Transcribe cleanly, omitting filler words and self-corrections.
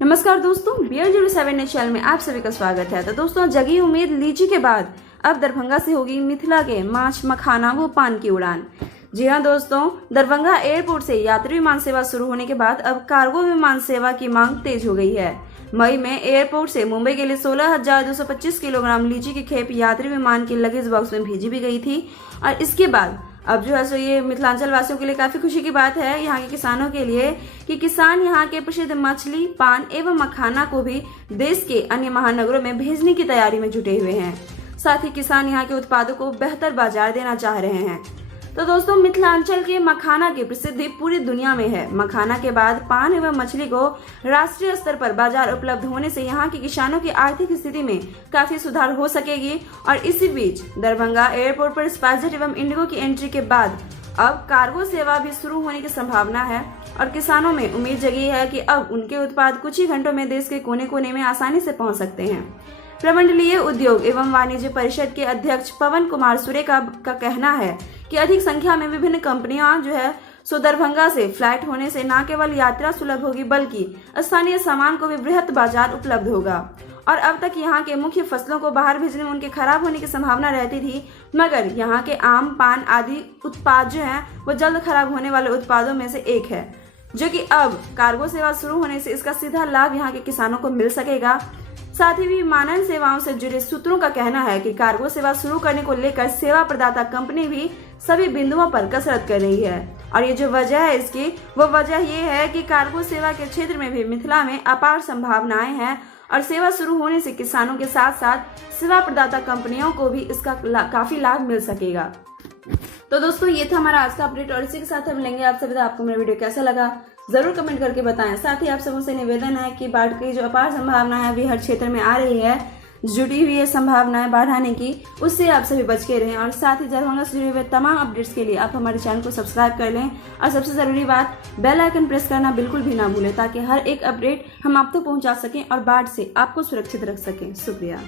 नमस्कार दोस्तों, BR07 news channel में आप सभी का स्वागत है। तो दोस्तों, जगी उम्मीद लीची के बाद अब दरभंगा से होगी मिथिला के माछ, मखाना व पान की उड़ान। जी हां दोस्तों, दरभंगा एयरपोर्ट से यात्री विमान सेवा शुरू होने के बाद अब कार्गो विमान सेवा की मांग तेज हो गई है। मई में एयरपोर्ट से मुंबई के लिए 16,225 किलोग्राम लीची की खेप यात्री विमान के लगेज बॉक्स में भेजी भी गई थी। और इसके बाद अब जो है सो ये मिथिलांचल वासियों के लिए काफी खुशी की बात है, यहाँ के किसानों के लिए, कि किसान यहाँ के प्रसिद्ध मछली, पान एवं मखाना को भी देश के अन्य महानगरों में भेजने की तैयारी में जुटे हुए हैं। साथ ही किसान यहाँ के उत्पादों को बेहतर बाजार देना चाह रहे हैं। तो दोस्तों, मिथिलांचल के मखाना की प्रसिद्धि पूरी दुनिया में है। मखाना के बाद पान एवं मछली को राष्ट्रीय स्तर पर बाजार उपलब्ध होने से यहाँ के किसानों की आर्थिक स्थिति में काफी सुधार हो सकेगी। और इसी बीच दरभंगा एयरपोर्ट पर स्पाइसजेट एवं इंडिगो की एंट्री के बाद अब कार्गो सेवा भी शुरू होने की संभावना है और किसानों में उम्मीद जगी है कि अब उनके उत्पाद कुछ ही घंटों में देश के कोने कोने में आसानी से पहुंच सकते हैं। प्रमंडलीय उद्योग एवं वाणिज्य परिषद के अध्यक्ष पवन कुमार सुरे का कहना है कि अधिक संख्या में विभिन्न कंपनियां जो है सो दरभंगा से फ्लाइट होने से न केवल यात्रा सुलभ होगी बल्कि स्थानीय सामान को भी बृहत बाजार उपलब्ध होगा। और अब तक यहाँ के मुख्य फसलों को बाहर भेजने में उनके खराब होने की संभावना रहती थी, मगर यहाँ के आम, पान आदि उत्पाद जो हैं वो जल्द खराब होने वाले उत्पादों में से एक है, जो कि अब कार्गो सेवा शुरू होने से इसका सीधा लाभ यहाँ के किसानों को मिल सकेगा। साथ ही विमानन सेवाओं से जुड़े सूत्रों का कहना है कि कार्गो सेवा शुरू करने को लेकर सेवा प्रदाता कंपनी भी सभी बिंदुओं पर कसरत कर रही है। और ये जो वजह है इसकी, वो वजह ये है कि कार्गो सेवा के क्षेत्र में भी मिथिला में अपार संभावनाएं हैं और सेवा शुरू होने से किसानों के साथ साथ सेवा प्रदाता कंपनियों को भी इसका काफी लाभ मिल सकेगा। तो दोस्तों, ये था हमारा आज का अपडेट और इसी के साथ हम मिलेंगे आप सभी। आपको मेरा वीडियो कैसा लगा जरूर कमेंट करके बताएं। साथ ही आप सबों से निवेदन है कि बाढ़ की जो अपार संभावना है अभी हर क्षेत्र में आ रही है, जुटी हुई है संभावनाएं बाढ़ आने की, उससे आप सभी बच के रहें। और साथ ही दरभंगा से जुड़े हुए तमाम अपडेट्स के लिए आप हमारे चैनल को सब्सक्राइब कर लें और सबसे जरूरी बात, बेल आइकन प्रेस करना बिल्कुल भी ना भूलें, ताकि हर एक अपडेट हम आप तक पहुंचा सकें और बाढ़ से आपको सुरक्षित रख सकें। शुक्रिया।